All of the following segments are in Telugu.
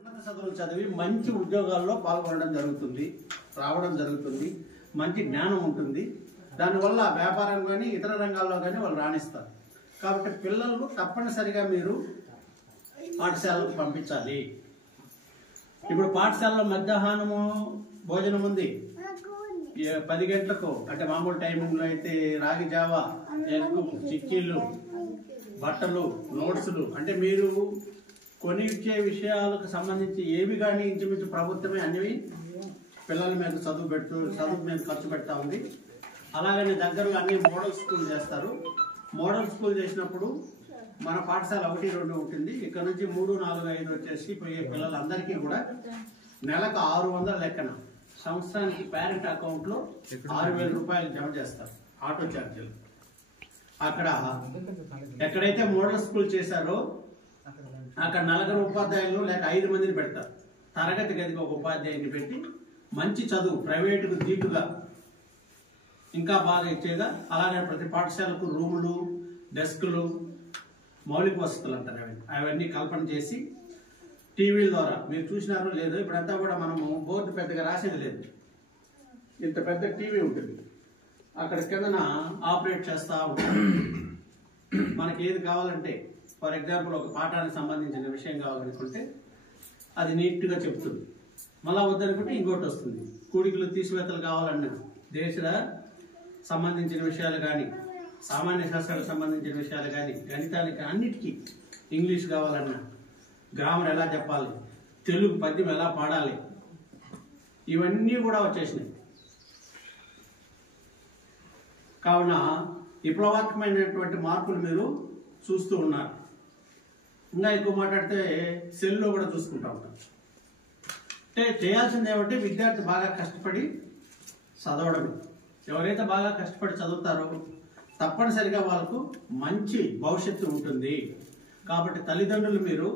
ఉన్నత చదువులు చదివి మంచి ఉద్యోగాల్లో పాల్గొనడం జరుగుతుంది, రావడం జరుగుతుంది, మంచి జ్ఞానం ఉంటుంది. దానివల్ల వ్యాపారం కానీ ఇతర రంగాల్లో కానీ వాళ్ళు రాణిస్తారు. కాబట్టి పిల్లలు తప్పనిసరిగా మీరు పాఠశాలకు పంపించాలి. ఇప్పుడు పాఠశాలలో మధ్యాహ్నము భోజనం ఉంది, 10 గంటలకు అంటే మామూలు టైమింగ్లో అయితే రాగి జావా, ఎగ్గు, చిక్కీళ్ళు, బట్టలు, నోట్సులు అంటే మీరు కొనిచ్చే విషయాలకు సంబంధించి ఏవి కానీ ఇంచుమించు ప్రభుత్వమే అన్ని పిల్లల మీద చదువు మీద ఖర్చు పెడతా ఉంది. అలాగని దగ్గరలో అన్ని మోడల్ స్కూల్ చేస్తారు. మోడల్ స్కూల్ చేసినప్పుడు మన పాఠశాల 1, 2 ఉంటుంది. ఇక్కడ నుంచి 3, 4, 5 వచ్చేసి పోయే పిల్లలందరికీ కూడా నెలకు 600 లెక్కన సంవత్సరానికి పేరెంట్ అకౌంట్లో 6,000 రూపాయలు జమ చేస్తారు ఆటో ఛార్జీలు. అక్కడ ఎక్కడైతే మోడల్ స్కూల్ చేశారో అక్కడ 4 ఉపాధ్యాయులు లేక 5 మందిని పెడతారు. తరగతి గదికి ఒక ఉపాధ్యాయుని పెట్టి మంచి చదువు ప్రైవేటుకు దీటుగా ఇంకా బాగా ఇచ్చేగా, అలాగే ప్రతి పాఠశాలకు రూములు, డెస్కులు, మౌలిక వసతులు అంటారు అవన్నీ కల్పన చేసి టీవీల ద్వారా మీరు చూసినారో లేదో ఇప్పుడంతా కూడా మనము బోర్డు పెద్దగా రాసేది లేదు, ఇంత పెద్ద టీవీ ఉంటుంది, అక్కడ కిందన ఆపరేట్ చేస్తూ ఉంటారు. మనకి ఏది కావాలంటే ఫర్ ఎగ్జాంపుల్ ఒక పాఠానికి సంబంధించిన విషయం కావాలనుకుంటే అది నీట్గా చెప్తుంది. మళ్ళా వద్దనుకుంటే ఇంకోటి వస్తుంది. కూడికలు తీసివేతలు కావాలన్నా దేశ సంబంధించిన విషయాలు కానీ సామాన్య శాస్త్రాలకు సంబంధించిన విషయాలు కానీ గణితానికి అన్నిటికీ ఇంగ్లీష్ కావాలన్నా గ్రామర్ ఎలా చెప్పాలి, తెలుగు పద్యం ఎలా పాడాలి, ఇవన్నీ కూడా వచ్చేసినాయి. కావున విప్లవాత్మకమైనటువంటి మార్పులు మీరు చూస్తూ ఉన్నారు. ఇంకా ఎక్కువ మాట్లాడితే సెల్లో కూడా చూసుకుంటూ ఉంటాం. అంటే చేయాల్సింది ఏమంటే విద్యార్థి బాగా కష్టపడి చదవడమే. ఎవరైతే బాగా కష్టపడి చదువుతారో తప్పనిసరిగా వాళ్ళకు మంచి భవిష్యత్తు ఉంటుంది. కాబట్టి తల్లిదండ్రులు మీరు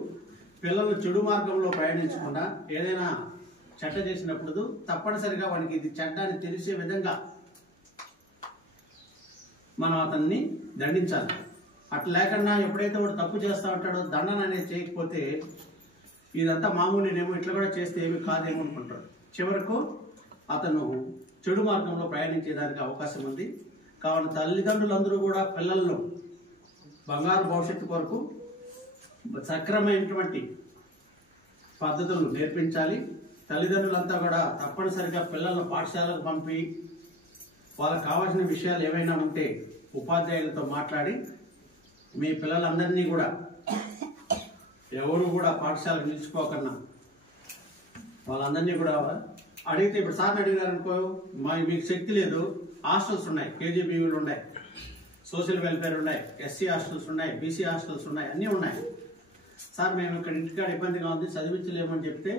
పిల్లలు చెడు మార్గంలో ప్రయాణించకుండా ఏదైనా చెడ్డ చేసినప్పుడు తప్పనిసరిగా వానికి ఇది చెడ్డ అని తెలిసే విధంగా మనం అతన్ని దండించాలి. అట్లా లేకుండా ఎప్పుడైతే వాడు తప్పు చేస్తూ ఉంటాడో దండన అనేది చేయకపోతే ఇదంతా మామూలునేమో ఇట్లా కూడా చేస్తే ఏమి కాదేమో అనుకుంటాడు. చివరకు అతను చెడు మార్గంలో ప్రయాణించేదానికి అవకాశం ఉంది. కావున తల్లిదండ్రులందరూ కూడా పిల్లలను బంగారు భవిష్యత్తు కొరకు సక్రమైనటువంటి పద్ధతులను నేర్పించాలి. తల్లిదండ్రులంతా కూడా తప్పనిసరిగా పిల్లలను పాఠశాలకు పంపి వాళ్ళకు కావాల్సిన విషయాలు ఏవైనా ఉంటే ఉపాధ్యాయులతో మాట్లాడి మీ పిల్లలందరినీ కూడా ఎవరు కూడా పాఠశాలకు నిలిచిపోకన్నా వాళ్ళందరినీ కూడా అడిగితే ఇప్పుడు సార్ని అడిగినారనుకో మీకు శక్తి లేదు, హాస్టల్స్ ఉన్నాయి, కేజీబీవీలు ఉన్నాయి, సోషల్ వెల్ఫేర్ ఉన్నాయి, ఎస్సీ హాస్టల్స్ ఉన్నాయి, బీసీ హాస్టల్స్ ఉన్నాయి, అన్నీ ఉన్నాయి. సార్ మేము ఇక్కడ ఇంటికాడ ఇబ్బందిగా ఉంది చదివించలేమని చెప్తే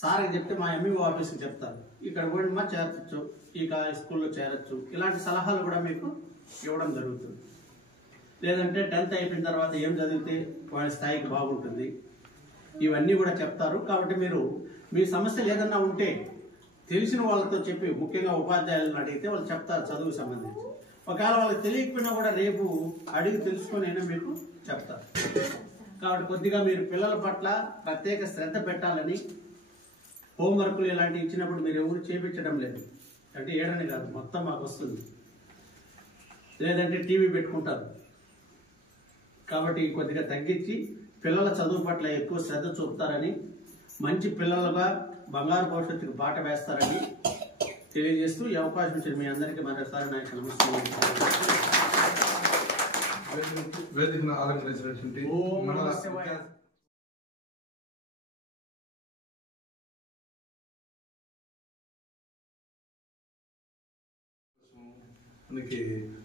సార్కి చెప్తే మా ఎంఈఓ ఆఫీస్కి చెప్తారు, ఇక్కడ కూడా మా చేర్చచ్చు, ఈ స్కూల్లో చేరచ్చు. ఇలాంటి సలహాలు కూడా మీకు ఇవ్వడం జరుగుతుంది. లేదంటే 10th అయిపోయిన తర్వాత ఏం చదివితే వాడి స్థాయికి బాగుంటుంది, ఇవన్నీ కూడా చెప్తారు. కాబట్టి మీరు మీ సమస్యలు ఏదన్నా ఉంటే తెలిసిన వాళ్ళతో చెప్పి, ముఖ్యంగా ఉపాధ్యాయులను అడిగితే వాళ్ళు చెప్తారు చదువుకు సంబంధించి. ఒకవేళ వాళ్ళకి తెలియకపోయినా కూడా రేపు అడిగి తెలుసుకొని అయినా మీకు చెప్తారు. కాబట్టి కొద్దిగా మీరు పిల్లల పట్ల ప్రత్యేక శ్రద్ధ పెట్టాలని, హోంవర్క్లు ఇలాంటివి ఇచ్చినప్పుడు మీరు ఎవరు చేపించడం లేదు అంటే ఏడని కాదు, మొత్తం మాకు వస్తుంది, లేదంటే టీవీ పెట్టుకుంటారు. కాబట్టి కొద్దిగా తగ్గించి పిల్లల చదువు పట్ల ఎక్కువ శ్రద్ధ చూపుతారని, మంచి పిల్లలుగా బంగారు భవిష్యత్తుకు బాట వేస్తారని తెలియజేస్తూ ఈ అవకాశం ఇచ్చిన మీ అందరికీ మరోసారి నాకు నమస్కారం.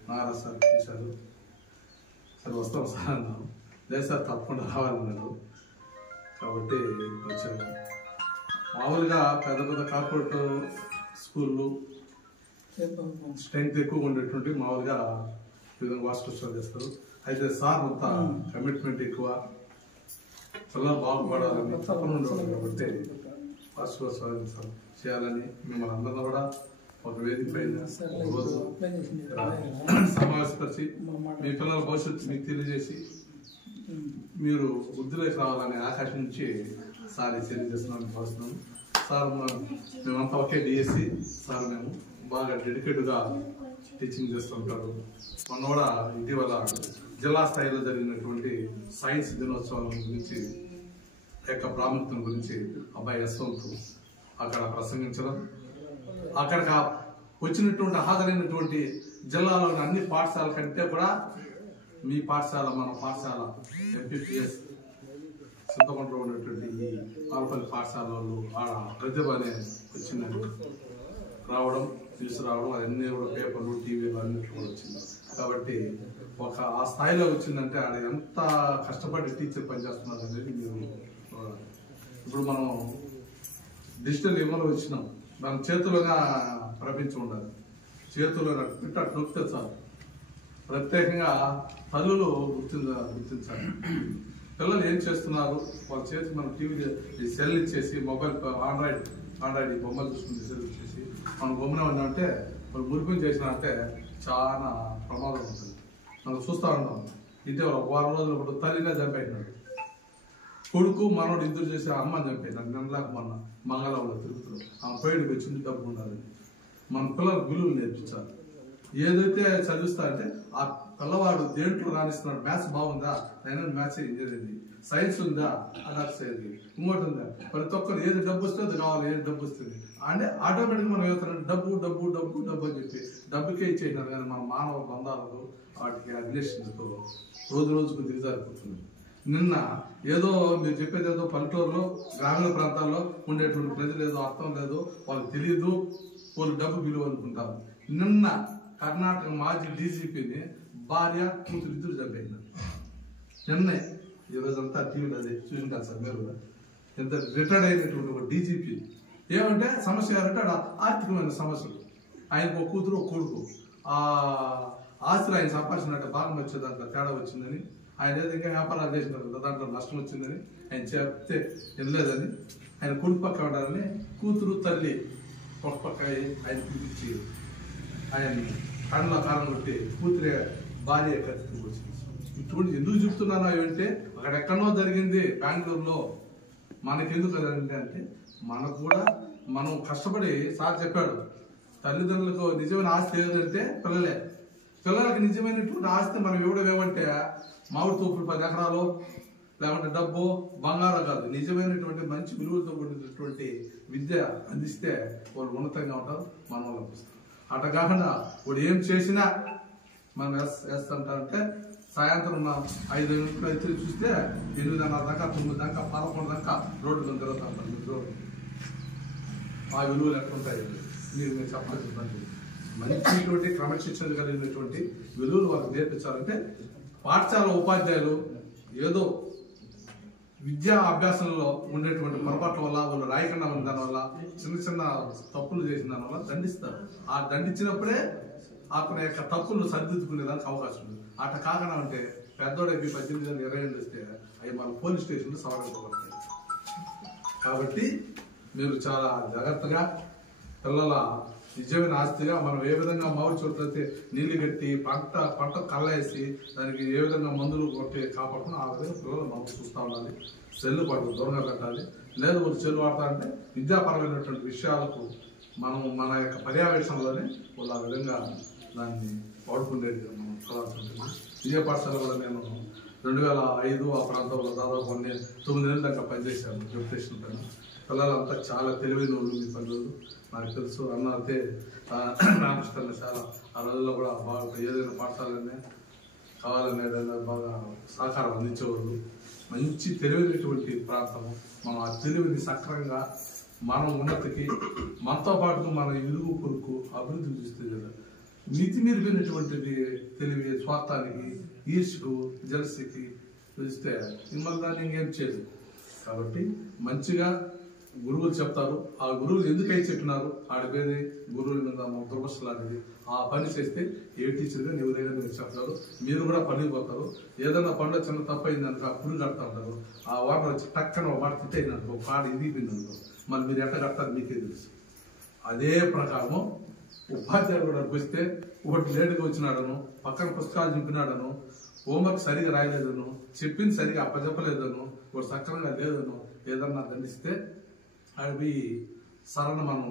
నారాజ్ సార్ చూశారు, సార్ వస్తాం సార్ అన్నాను. లేదు సార్ తప్పకుండా రావాలన్నాడు, కాబట్టి వచ్చాను. మామూలుగా పెద్ద పెద్ద కార్పొరేట్ స్కూళ్ళు స్ట్రెంగ్త్ ఎక్కువగా ఉండేటువంటి మామూలుగా విధంగా వాస్టర్ చేస్తారు. అయితే సార్ అంతా కమిట్మెంట్ ఎక్కువ, పిల్లలు బాగుపడాలని తప్పని ఉండేవాళ్ళు కాబట్టి వాస్టర్ చేయాలని మిమ్మల్ని అందరినీ కూడా ఒక వేదిక పైన సమావేశపరిచి మీ పిల్లల భవిష్యత్తు మీకు తెలియజేసి మీరు వృద్ధిలోకి రావాలనే ఆకాశం నుంచి సార్ తెలియజేస్తున్నాను భావిస్తున్నాను. సార్ మేమంతా ఒకే డిఎస్సి సార్, మేము బాగా డెడికేట్గా టీచింగ్ చేస్తుంటారు. మొన్న కూడా ఇటీవల జిల్లా స్థాయిలో జరిగినటువంటి సైన్స్ దినోత్సవం గురించి యొక్క ప్రాముఖ్యత గురించి అబ్బాయి యశ్వంత్ అక్కడ ప్రసంగించడం, అక్కడికి వచ్చినటువంటి హాజరైనటువంటి జిల్లాలోని అన్ని పాఠశాల కంటే కూడా మీ పాఠశాల, మన పాఠశాల ఎంపీపీఎస్ చింతపండులో ఉన్నటువంటి ఈ పాలపల్లి పాఠశాల వాళ్ళు ఆడ ప్రతిభ అనే వచ్చిందని రావడం, తీసుకురావడం, అన్నీ కూడా పేపర్లు, టీవీలు అన్నింటి కూడా వచ్చింది. కాబట్టి ఆ స్థాయిలో వచ్చిందంటే ఆడ ఎంత కష్టపడి టీచర్ పనిచేస్తున్నారు అనేది మీరు ఇప్పుడు మనం డిజిటల్ యుగంలో వచ్చినాం. మనం చేతులుగా ప్రపంచం ఉండాలి, చేతుల్లో పెట్టి అటు నొక్కితే చాలు. ప్రత్యేకంగా తల్లులు గుర్తించాలి. పిల్లలు ఏం చేస్తున్నారు, వాళ్ళ చేతి మనం టీవీ సెల్ ఇచ్చేసి మొబైల్ ఆండ్రాయిడ్ బొమ్మలు చూసుకుని సెల్ ఇచ్చేసి మనం బొమ్మనే ఉన్నామంటే వాళ్ళు మురిపం చేసినారంటే చాలా ప్రమాదం ఉంటుంది. మనం చూస్తూ ఉంటాం. ఇటీవల ఒక వారం రోజులు ఇప్పుడు తల్లినే చంపేసినాడు, కొడుకు మనోడు ఇద్దరు చేసి అమ్మని చంపేసినాడు. నెలలాక మొన్న మంగళంలో తిరుగుతారు. ఆమె పైడికి వచ్చింది డబ్బు ఉండాలని. మన పిల్లలకు విలువలు నేర్పించాలి. ఏదైతే చదివిస్తా అంటే ఆ పిల్లవాడు దేంట్లో రాణిస్తున్నాడు, మ్యాథ్స్ బాగుందా, నేను మ్యాథ్స్ ఇంజనీరింగ్, సైన్స్ ఉందా అదార్స్ ఏది, ఇంకోటి ఉందా, ప్రతి ఒక్కరు ఏది డబ్బు వస్తే అది కావాలి, ఏది డబ్బు వస్తుంది అంటే ఆటోమేటిక్గా మనం వెళ్తున్నాం డబ్బు డబ్బు డబ్బు డబ్బు అని చెప్పి డబ్బుకే ఇచ్చేసినారు. కానీ మన మానవ బంధాలకు వాటికి రిలేషన్తో రోజు రోజుకు దిగజారిపోతుంది. నిన్న ఏదో మీరు చెప్పేది ఏదో పల్లెటూరులో గ్రామీణ ప్రాంతాల్లో ఉండేటువంటి ప్రజలు ఏదో అర్థం లేదు, వాళ్ళకి తెలియదు, వాళ్ళు డబ్బు విలువ అనుకుంటారు. నిన్న కర్ణాటక మాజీ డీజీపీని భార్య కూతురు ఇద్దరు చంపేసినారు. నిన్నే ఈరోజంతా టీవీలో అదే చూసింటారు సార్ మీరు కూడా. ఎంత రిటైర్డ్ అయినటువంటి ఒక డీజీపీ ఏమంటే సమస్య అంటే అక్కడ ఆర్థికమైన సమస్యలు. ఆయనకు ఒక కూతురు ఒక కొడుకు, ఆ ఆస్తులు ఆయన సంపాదించినట్టు భాగం వచ్చే దాంట్లో తేడా వచ్చిందని, ఆయన ఏదో ఇంకా వ్యాపారాలు చేసినారు కదా దాంట్లో నష్టం వచ్చిందని ఆయన చెప్తే వెళ్ళలేదని, ఆయన కొడుకు పక్క ఉండాలని కూతురు తల్లి ఒక పక్క ఆయన పిలిపించి ఆయన కళ్ళ కారణం కొట్టి కూతురే భార్య కత్తికి వచ్చింది. ఇటువంటి ఎందుకు చెప్తున్నాను అంటే అక్కడ ఎక్కడో జరిగింది బెంగళూరులో, మనకెందుకు కదండి అంటే మనకు కూడా మనం కష్టపడి సార్ చెప్పాడు తల్లిదండ్రులకు నిజమైన ఆస్తి ఏదంటే పిల్లలే. పిల్లలకి నిజమైనటువంటి ఆస్తి మనం ఇవ్వడం ఏమంటే మామిడి తోపులు 10 ఎకరాలు లేకుంటే డబ్బు బంగారం కాదు, నిజమైనటువంటి మంచి విలువలతో కూడినటువంటి విద్య అందిస్తే వాళ్ళు ఉన్నతంగా ఉంటారు, మన వాళ్ళు అనిపిస్తారు. అట్లా కాకుండా వాడు ఏం చేసినా మనం వేస్తుంటారంటే సాయంత్రం 5 గంటలు అయితే చూస్తే 8:30 దాకా 9 దాకా 11 దాకా రోడ్డు మీద తిరుగుతాం. ఆ విలువలు ఎట్లుంటాయి మీరు చెప్పాల్సి మంచిటువంటి క్రమశిక్షణ కలిగినటువంటి విలువలు వాళ్ళకి నేర్పించాలంటే పాఠశాల ఉపాధ్యాయులు ఏదో విద్యా అభ్యాసంలో ఉండేటువంటి పొరపాట్ల వల్ల వాళ్ళు రాయకుండా ఉన్న దానివల్ల చిన్న చిన్న తప్పులు చేసిన దానివల్ల దండిస్తారు. ఆ దండించినప్పుడే అతని యొక్క తప్పులు సరిదిద్దుకునేదానికి అవకాశం ఉంది. అట్లా కాకుండా ఉంటే పెద్దోడైపోయి 18 ఏళ్ళు 20 ఏళ్ళు వస్తే అవి మన పోలీస్ స్టేషన్లో సవరించబడతాయి. కాబట్టి మీరు చాలా జాగ్రత్తగా పిల్లల నిజమైన ఆస్తిగా మనం ఏ విధంగా మామిడి చోట్లయితే నీళ్లు కట్టి పంట కళ్ళేసి దానికి ఏ విధంగా మందులు కొట్టి కాపాడుకుని ఆ విధంగా పిల్లలు మనం చూస్తూ ఉండాలి. సెల్లు పట్టు దూరంగా పెట్టాలి. లేదు ఒక సెల్లు వాడతారంటే విద్యాపరమైనటువంటి విషయాలకు మనం మన యొక్క పర్యవేక్షణలోనే వాళ్ళు ఆ విధంగా దాన్ని వాడుకునేది మనం చూడాల్సి ఉంటుంది. విజయ పాఠశాల కూడా నేను 2005 ఆ ప్రాంతంలో దాదాపు 9 నెలల దాకా పనిచేశాను డెప్యుటేషన్ పైన. పిల్లలంతా చాలా తెలివైన వాళ్ళు మీ పిల్లలు నాకు తెలుసు. అన్నతే రామకృష్ణ చాలా ఆ రోజుల్లో కూడా బాగా ఏదైనా పాఠశాలనే కావాలనే ఏదైనా బాగా సహకారం అందించేవాళ్ళు. మంచి తెలివైనటువంటి ప్రాంతము. మనం ఆ తెలివిని సక్రమంగా మనం ఉన్నతికి మనతో పాటు మన ఇరుగు పొరుగు అభివృద్ధి చూస్తే కదా మితిమీరిపోయినటువంటిది తెలివి స్వార్థానికి ఈర్ష్కు జలసికి చూస్తే మిమ్మల్ని దాన్ని ఇంకేం చేయదు. కాబట్టి మంచిగా గురువులు చెప్తారు. ఆ గురువులు ఎందుకై చెప్పినారు ఆడిపోయేది గురువుల మీద దుర్భష లాంటిది. ఆ పని చేస్తే ఏ టీచర్గా నీ ఉదయంగా మీరు చెప్తారు. మీరు కూడా పనికి పోతారు. ఏదైనా పండుగ చిన్న తప్పు అయిందనుకో పురుగు కడతా ఉంటారు. ఆ వాటర్ వచ్చి టక్కన ఒక మాట తిట్టయిందనుకో పాడు ఇరిగిపోయిందనుకో మళ్ళీ మీరు ఎట్లా కడతారు మీకే తెలుసు. అదే ప్రకారము ఉపాధ్యాయులు కూడా వస్తే ఒకటి లేటుగా వచ్చినాడను, పక్కన పుస్తకాలు చింపినాడను, హోంవర్క్ సరిగా రాయలేదను, చెప్పింది సరిగా అప్పచెప్పలేదను, ఒకటి సక్రమంగా లేదను ఏదన్నా దండిస్తే అవి సరణ మనం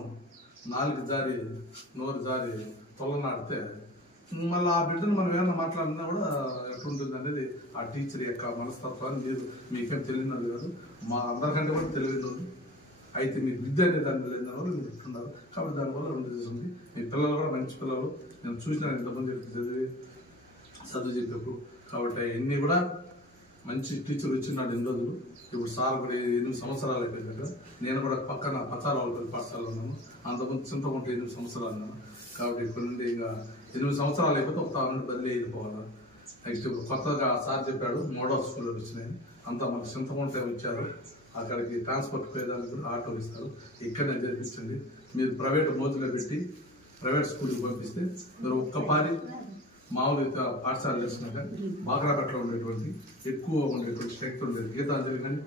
నాలుగు జారి నోరు జారి తొలనాడితే మళ్ళీ ఆ బిడ్డను మనం ఏమన్నా మాట్లాడినా కూడా ఎట్లుంటుంది అనేది ఆ టీచర్ యొక్క మనస్తత్వాన్ని మీరు మీకేం తెలియదు కాదు, మా అందరికంటే కూడా తెలియదు. అయితే మీ విద్య అనే దాని మీద వల్ల మీరు చెప్తున్నారు కాబట్టి దానివల్ల రెండు చేస్తుంది. మీ పిల్లలు కూడా మంచి పిల్లలు, నేను చూసిన ఇంతమంది చదువు చెప్పేప్పుడు. కాబట్టి ఇన్ని కూడా మంచి టీచర్ వచ్చినాడు ఎన్ని రోజులు. ఇప్పుడు సార్ కూడా 8 సంవత్సరాలు అయిపోయింది. నేను కూడా పక్కన పచారావులపల్లి పాఠశాలలో ఉన్నాను, అంతకుముందు చింతకుంట 8 సంవత్సరాలు ఉన్నాను. కాబట్టి ఇక్కడ నుండి ఇంకా 8 సంవత్సరాలు అయిపోతే ఒక నుండి బదిలీ అయిపోవాలి. నెక్స్ట్ ఇప్పుడు కొత్తగా సార్ చెప్పాడు మోడల్ స్కూల్లో వచ్చినాయి, అంతా మనకు చింతకుంటే వచ్చారు. అక్కడికి ట్రాన్స్పోర్ట్ పోయేదానికి కూడా ఆటో ఇస్తారు, ఇక్కడనే జరిపించండి. మీరు ప్రైవేట్ మోజులో పెట్టి ప్రైవేట్ స్కూల్కి పంపిస్తే మీరు ఒక్కపారి మామూలుగా పాఠశాలలు చేసినాక బాగ్రాపేటలో ఉండేటువంటి ఎక్కువ ఉండేటువంటి శక్తి ఉండేది గీతాంజలి కానీ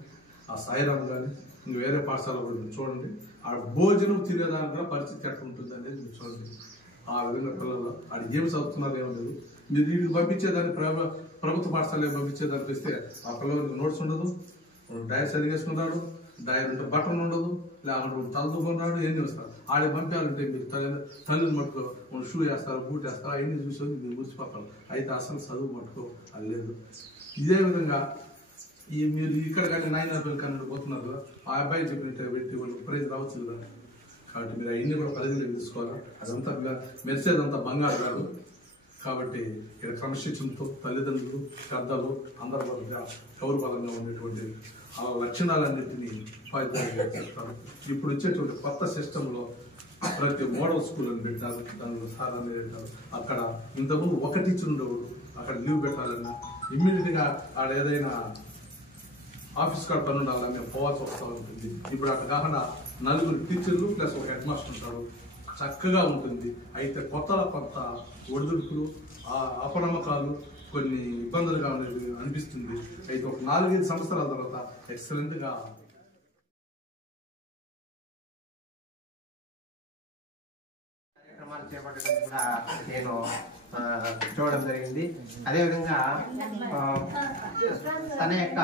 ఆ సాయిరామ్ కానీ ఇంకా వేరే పాఠశాల కూడా చూడండి. ఆ భోజనం తినేదానికి కూడా పరిస్థితి ఎట్లా ఉంటుంది అనేది మీరు చూడండి. ఆ విధంగా పిల్లలు ఆడ ఏం చదువుతున్నారు ఏమో లేదు. మీరు వీటికి పంపించేదాన్ని ప్రభుత్వ పాఠశాలలో పంపించేదానికి ఇస్తే ఆ పిల్లలకి నోట్స్ ఉండదు, డైర్ సరిగేసుకున్నాడు, డైర్ ఉంటే బటన్ ఉండదు, లేకుంటే తలదుకున్నాడు, ఎన్ని వస్తారు. ఆడే పంపించాలంటే మీరు తల్లిని మట్టుకో షూ వేస్తారు, బూట్ వేస్తారు, అవన్నీ చూసి మీరు మురిసిపోతారు. అయితే అసలు చదువు మట్టుకో అది లేదు. ఇదే విధంగా మీరు ఇక్కడ కానీ 9 కన్నా పోతున్నారు, ఆ అబ్బాయి చెప్పినట్టు పెట్టి వాళ్ళకి ప్రైజ్ రావచ్చు కదా. కాబట్టి మీరు అవన్నీ కూడా పరిధిలోకి తీసుకోవాలి. అదంతా మెరిసేదంతా బంగారు కాదు. కాబట్టి ఇక్కడ క్రమశిక్షణతో తల్లిదండ్రులు పెద్దలు అందరూ కూడా గౌరవబలంగా ఉండేటువంటి ఆ లక్షణాలన్నింటినీ ఉపాధ్యాయులుగా చెప్తారు. ఇప్పుడు వచ్చేటువంటి కొత్త సిస్టంలో ప్రతి మోడల్ స్కూల్ అని పెట్టారు, దానిలో సాధారణ పెట్టారు. అక్కడ ఇంతకుముందు ఒక టీచర్ ఉండేవాడు, అక్కడ లీవ్ పెట్టాలన్నా ఇమ్మీడియట్గా ఆడ ఏదైనా ఆఫీస్ కాడ పని ఉండాలని మేము పోవాల్సి వస్తూ ఉంటుంది. ఇప్పుడు అక్కడ కాకుండా 4 టీచర్లు ప్లస్ ఒక హెడ్ మాస్టర్ ఉంటాడు, చక్కగా ఉంటుంది. అయితే కొత్త ఒడిదుడుకులు అపనమ్మకాలు కొన్ని ఇబ్బందులుగా ఉండేది అనిపిస్తుంది. అయితే ఒక 4-5 సంవత్సరాల తర్వాత ఎక్సలెంట్గా కార్యక్రమాలు చేపట్టడం కూడా నేను చూడడం జరిగింది. అదేవిధంగా తన యొక్క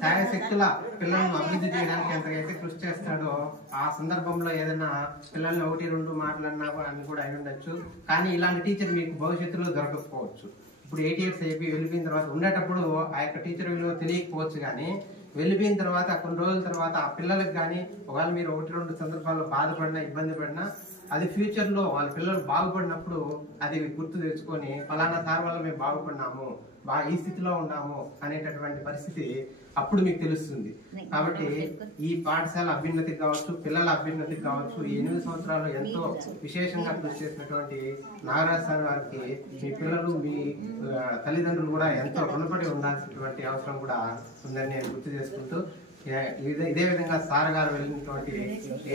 శాయశక్తుల పిల్లలను అభివృద్ధి చేయడానికి ఎంతకైతే కృషి చేస్తాడో ఆ సందర్భంలో ఏదైనా పిల్లల్ని 1-2 మాట్లాడినా అని కూడా అయి ఉండొచ్చు. కానీ ఇలాంటి టీచర్ మీకు భవిష్యత్తులో దొరకకపోవచ్చు. ఇప్పుడు 8 years అయిపోయి వెళ్ళిపోయిన తర్వాత ఉండేటప్పుడు ఆ యొక్క టీచర్ విలువ తెలియకపోవచ్చు. కానీ వెళ్ళిపోయిన తర్వాత కొన్ని రోజుల తర్వాత ఆ పిల్లలకు కానీ ఒకవేళ మీరు 1-2 సందర్భాల్లో బాధపడినా ఇబ్బంది పడినా అది ఫ్యూచర్ లో వాళ్ళ పిల్లలు బాగుపడినప్పుడు అది గుర్తు తెచ్చుకొని ఫలానా సార్ వల్ల మేము బాగుపడినాము, ఈ స్థితిలో ఉన్నాము అనేటటువంటి పరిస్థితి అప్పుడు మీకు తెలుస్తుంది. కాబట్టి ఈ పాఠశాల అభ్యున్నతికి కావచ్చు, పిల్లల అభ్యున్నతికి కావచ్చు, ఈ 8 సంవత్సరాలు ఎంతో విశేషంగా కృషి చేసినటువంటి నాగరాజ్ సార్ గారికి మీ పిల్లలు మీ తల్లిదండ్రులు కూడా ఎంతో రుణపడి ఉండాల్సినటువంటి అవసరం కూడా ఉందని నేను గుర్తు చేసుకుంటూ, ఇదే విధంగా సార్ గారు వెళ్ళినటువంటి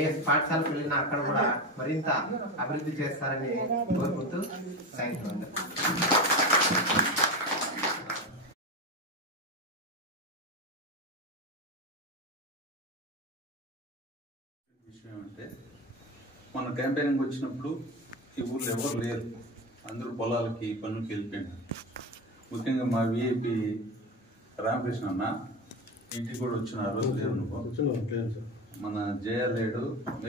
ఏ పాఠశాలకు వెళ్ళినా అక్కడ కూడా మరింత అభివృద్ధి చేస్తారని కోరుకుంటూ థ్యాంక్ యూ అండి. విషయం అంటే మన క్యాంపెయినింగ్ వచ్చినప్పుడు ఈ ఊర్లో ఎవరు లేరు, అందరూ పొలాలకి పనులకి వెళ్ళిపోయినారు. ముఖ్యంగా మా విఐపి రామకృష్ణ అన్న ఇంటికి కూడా వచ్చిన ఆ రోజు లేరు, మన జయ లేడు,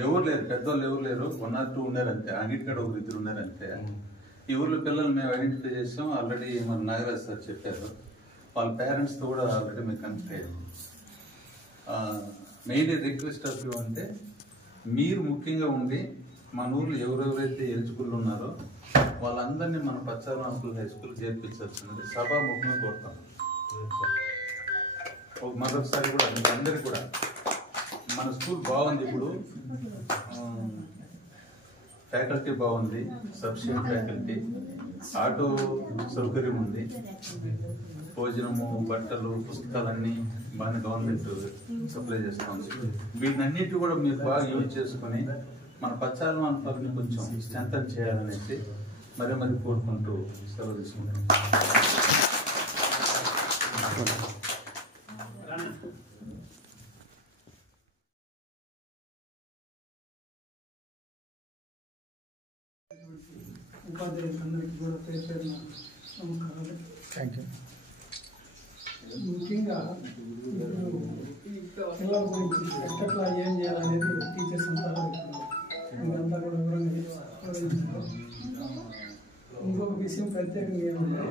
ఎవరు లేరు, పెద్దవాళ్ళు ఎవరు లేరు, 1 or 2 ఉన్నారు అంతే. అన్నిటికడ 1-2 ఉన్నారు అంతే. ఈ ఊర్లో పిల్లలు మేము ఐడెంటిఫై చేసాం. ఆల్రెడీ మన నాగరాజ్ సార్ చెప్పారు, వాళ్ళ పేరెంట్స్తో కూడా ఆల్రెడీ మేము కనెక్ట్ అయ్యాము. మెయిన్లీ రిక్వెస్ట్ ఆఫ్ యూ అంటే మీరు ముఖ్యంగా ఉండి మన ఊర్లో ఎవరెవరైతే ఎలిజిబుల్ ఉన్నారో వాళ్ళందరినీ మన పచ్చారం అంకుల్ హై స్కూల్ చేర్పించాల్సింది సభాముఖంగా కోరుతాం. మరొకసారి కూడా అందరికి కూడా మన స్కూల్ బాగుంది. ఇప్పుడు ఫ్యాకల్టీ బాగుంది, సఫిషియెంట్ ఫ్యాకల్టీ, ఆటో సౌకర్యం ఉంది, భోజనము, బట్టలు, పుస్తకాలన్నీ బాగా గవర్నమెంట్ సప్లై చేస్తుంది. వీటన్నిటి కూడా మీరు బాగా యూజ్ చేసుకొని మన పచ్చారం అంకుల్ని కొంచెం స్ట్రెంథన్ చేయాలనేసి మరి కోరుకుంటూ సెలవు తీసుకుంటాం. ఉపాధ్యాయులందరికీ కూడా పేరు నమస్కారాలు. ముఖ్యంగా పిల్లల గురించి ఎట్లా ఏం చేయాలనేది టీచర్స్ అంతా మీరంతా కూడా వివరించారు. ఇంకొక విషయం ప్రత్యేకంగా ఏమంటే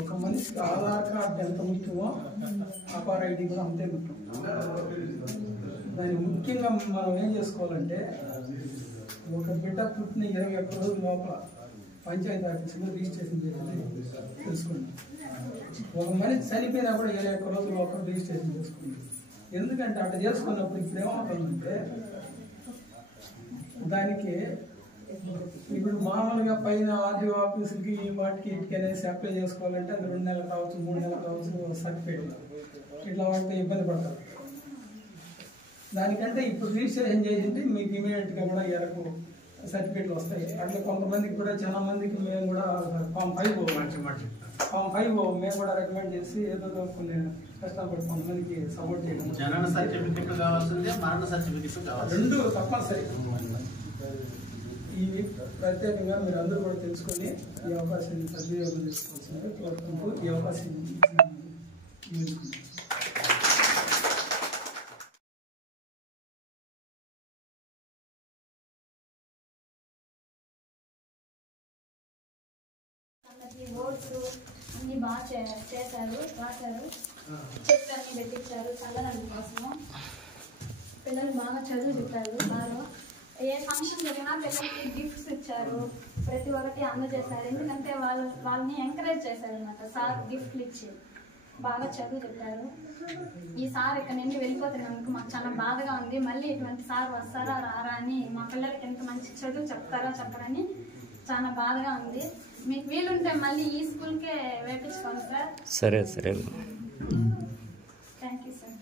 ఒక మనిషికి ఆధార్ కార్డు ఎంత ముఖ్యమో అపార్ ఐడి కూడా అంతే ముఖ్యం. దాన్ని ముఖ్యంగా మనం ఏం చేసుకోవాలంటే ఒక బిడ్డ పుట్టిన 21 రోజుల లోపల పంచాయతీ ఆఫీసులో రిజిస్ట్రేషన్ చేయాలని తెలుసుకోండి. ఒక మనిషి చనిపోయినా కూడా 21 రోజుల లోపల రిజిస్ట్రేషన్ చేసుకోండి. ఎందుకంటే అట్లా చేసుకున్నప్పుడు ఇప్పుడు ఏమవుతుందంటే దానికి ఇప్పుడు మామూలుగా పైన ఆర్డీఓ ఆఫీసులకి ఈ వాటికి వీటికి అనేసి అప్లై చేసుకోవాలంటే అది 2 నెలలు కావచ్చు, 3 నెలలు కావచ్చు సర్టిఫికేట్ ఇట్లా వాటితో ఇబ్బంది పడతారు. దానికంటే ఇప్పుడు రిజిస్ట్రేషన్ చేసింటే మీకు ఇమీడియట్గా కూడా ఎరకు సర్టిఫికేట్లు వస్తాయి. అట్లా కొంతమందికి కూడా చాలా మందికి మేము కూడా ఫామ్ 5 మేము కూడా రికమెండ్ చేసి ఏదో కొన్ని కష్టపడి కొంతమందికి సపోర్ట్ చేయడం. జనన సర్టిఫికెట్ కావాల్సిందే, మరణ సర్టిఫికెట్ కావాలి, 2 తప్పనిసరి. ఇవి ప్రత్యేకంగా మీరు అందరూ కూడా తెలుసుకొని ఈ అవకాశాన్ని సద్వినియోగం చేసుకోవాల్సిందిగా కోరుకుంటూ ఈ అవకాశాన్ని ఓట్స్ అన్ని బాగా చేశారు, రాశారు, చెట్లు అన్ని పెట్టించారు చల్లడానికి కోసము. పిల్లలు బాగా చదువు చెప్పారు. బాగా ఏ ఫంక్షన్ జరిగినా పిల్లలకి గిఫ్ట్స్ ఇచ్చారు, ప్రతి ఒక్కటి అందజేశారు. ఎందుకంటే వాళ్ళని ఎంకరేజ్ చేశారు అన్నమాట. సార్ గిఫ్ట్లు ఇచ్చి బాగా చదువు చెప్పారు. ఈ సార్ ఇక్కడ నుండి వెళ్ళిపోతున్నందుకు మాకు చాలా బాధగా ఉంది. మళ్ళీ ఇటువంటి సార్ వస్తారా రారా అని, మా పిల్లలకి ఎంత మంచి చదువు చెప్తారా చెప్పరని చాలా బాధగా ఉంది. మీకు వీలుంటే మళ్ళీ ఈ స్కూల్కే వేపించుకోండి సార్. సరే సరే, థ్యాంక్ యూ సార్.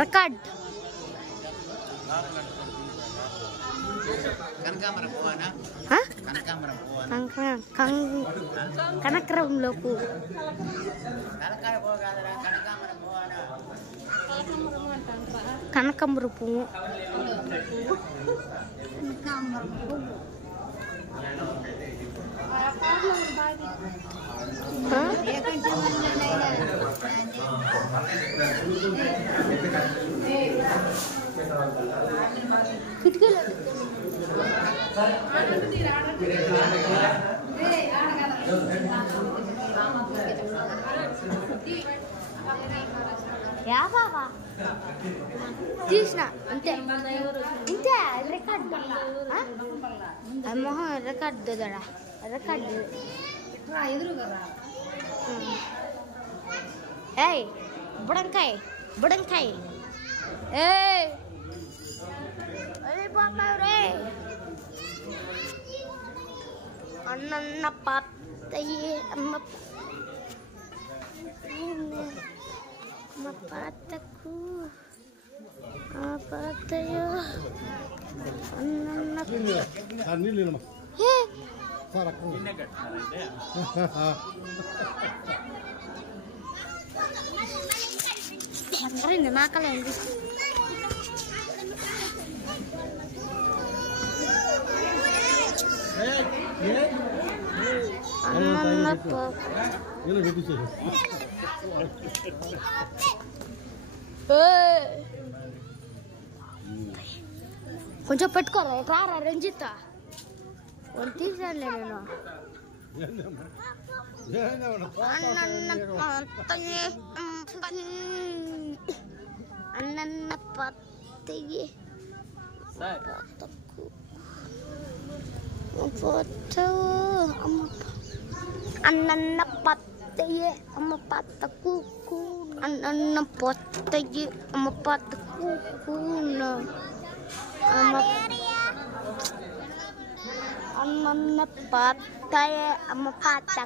record కనకరంలోకు కనకాంబర పువ్వు కిటికీలో బాబా తీసిన అంతే ఇంతే రికార్డ్ మొహం రికార్డ్ దొదడా రికార్డ్ ఏయ్ బుడంకాయ బుడంకాయ ఏయ్ అరే బాబా రే అన్న పాతయ్యే అమ్మ పాతకు పాతయ్యో అన్న నాకలే అన్న కొంచెం పెట్టుకోరా రారా రంజిత తీసానులే నేను అన్న పత్తయ్యే అన్న పత్తయ్యే అమ్మ పత్త కూకు అన్న పొత్తగి అమ్మ పట్టుకున్న అన్న పత్తయ అమ్మ పత్త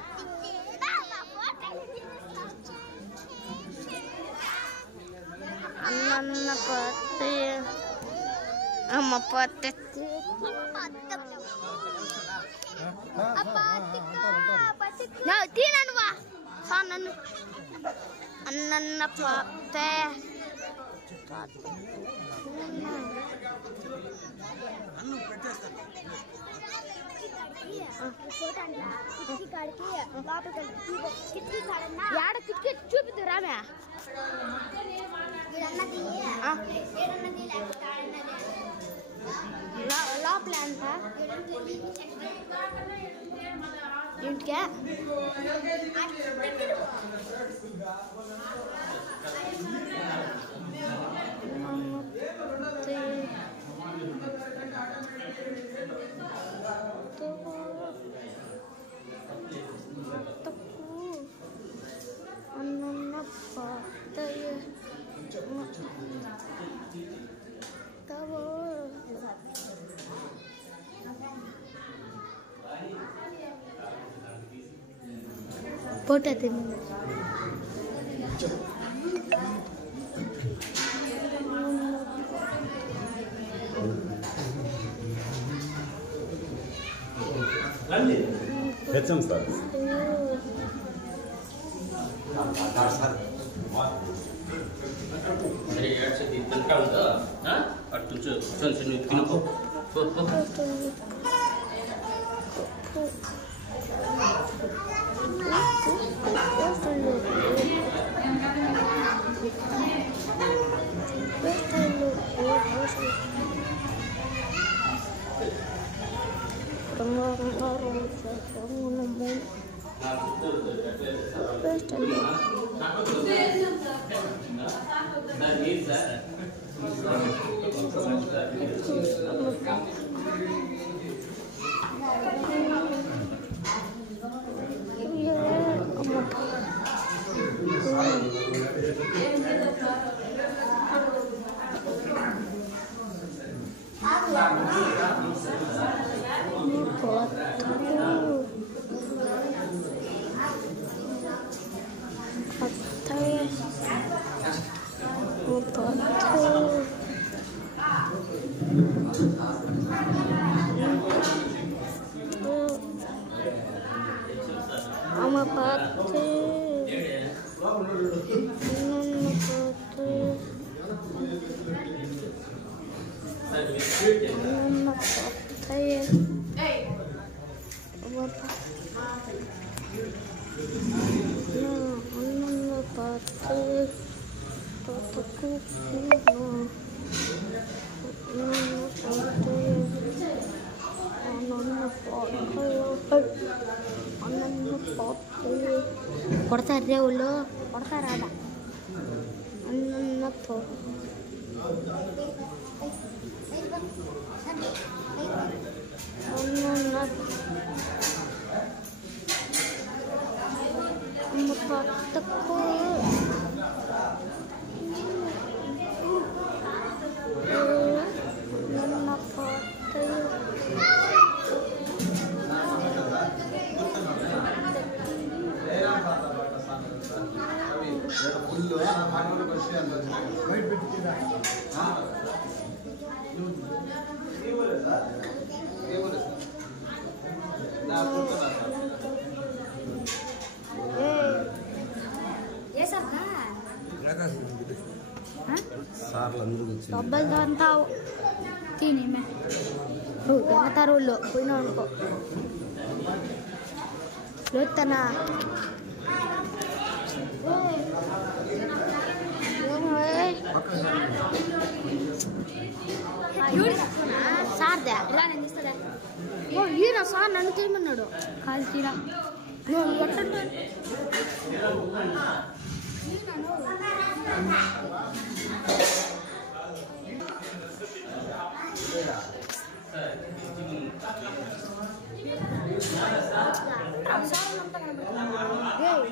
అన్న పత్తయ అమ్మ పత్త తిననువా నన్ను అన్న పత్తే యాడ కిటికీ చూపిద్దు రామే లోపల అంట ఇంటికే అన్న పత్తయ పోటీ హెచ్ఎం సార్ సరే ఏడ్చి తింటా ఉందా అటు చల్సి నువ్వు తినుకో కొడతారే వాళ్ళు కొడతారా అన్నతో డబ్బులు అంటావు తిని దొంగతారు వాళ్ళు పోయినా అనుకో లేతనా సార్దా ఈయన సార్ నన్ను తీయమన్నాడు కాదు తీరా నువ్వు ఎట్టంటే సార్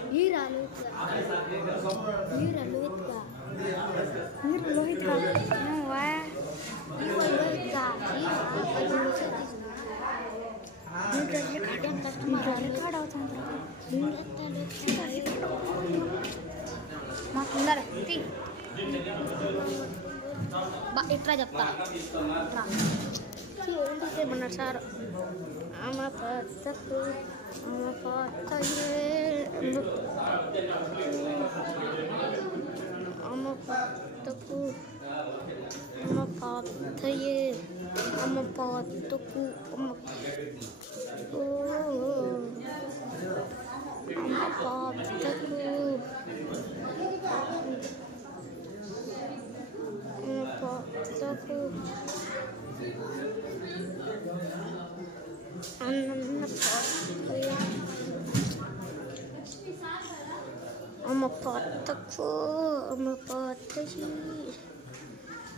ఇట్లా చెప్తా ఏంటన్నారు సార్ అమ్మ పత్తకు అమ్మ పత్తయే అమ్మ పత్తకు అమ్మ పత్తయే అమ్మ పత్తకు అమ్మ పత్తకు I'm a pot the fool, I'm a pot the heat.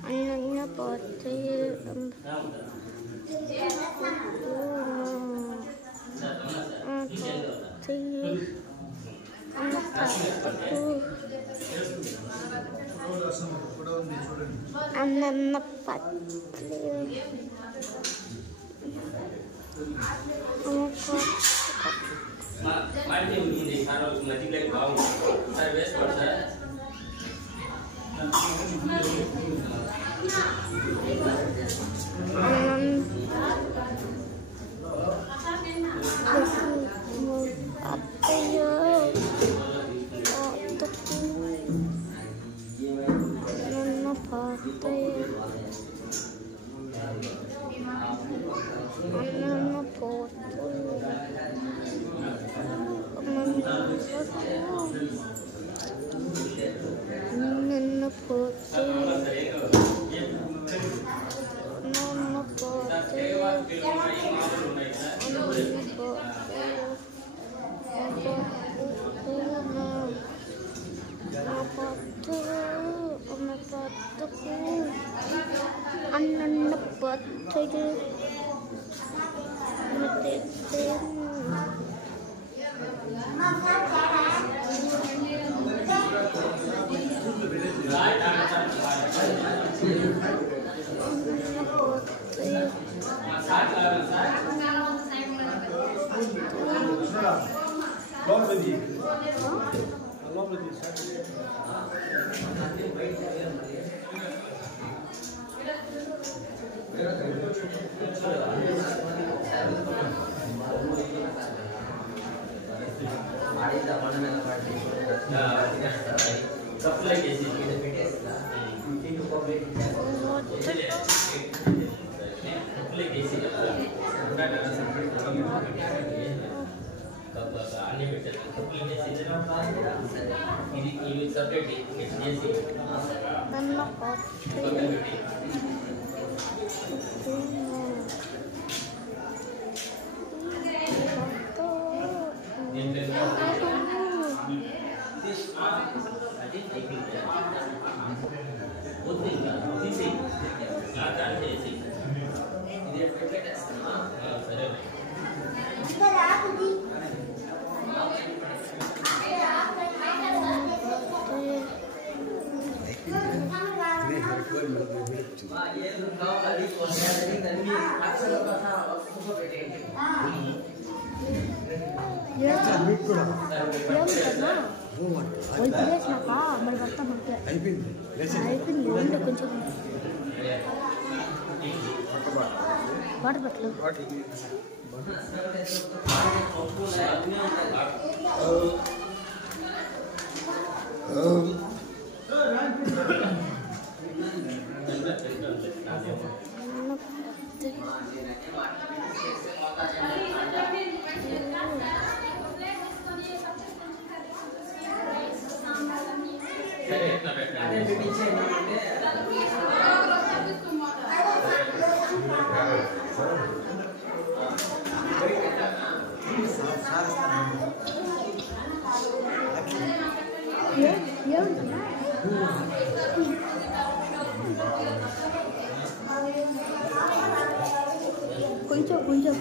I'm a pot the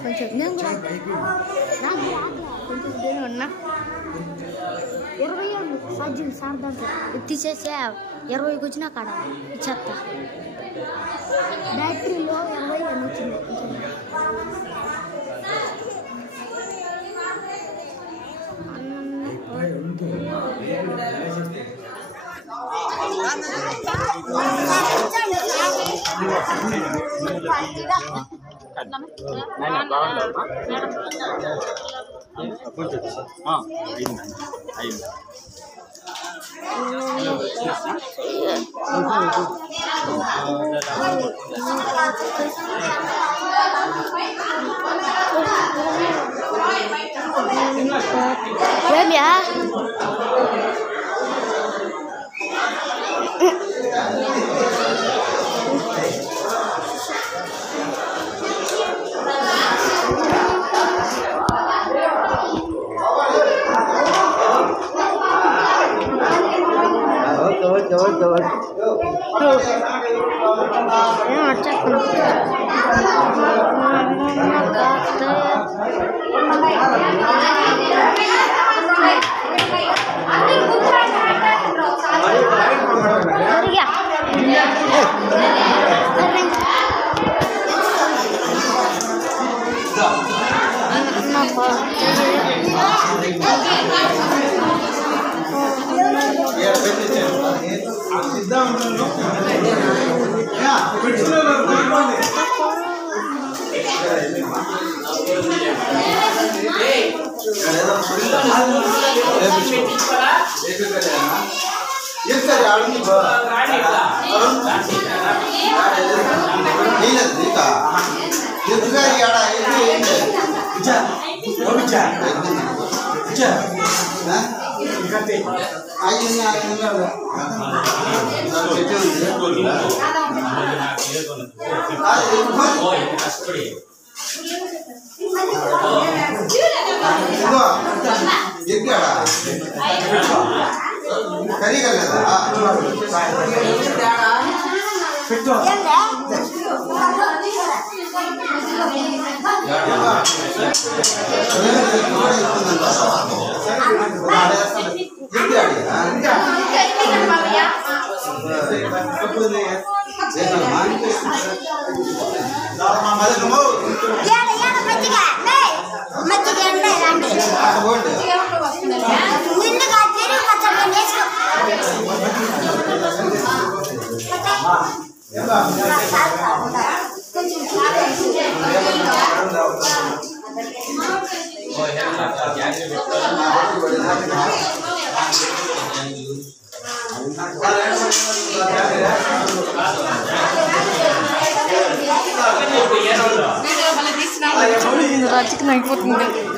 కొంచెం నేను కూడా కొంచెం ఉన్నా సార్ దాంట్లో తీసేసే 20కి వచ్చినా కాడ ఇచ్చేస్తా బ్యాటరీలో 20 అని వచ్చింది ఏమియా రాజకీయ అయిపోతుంది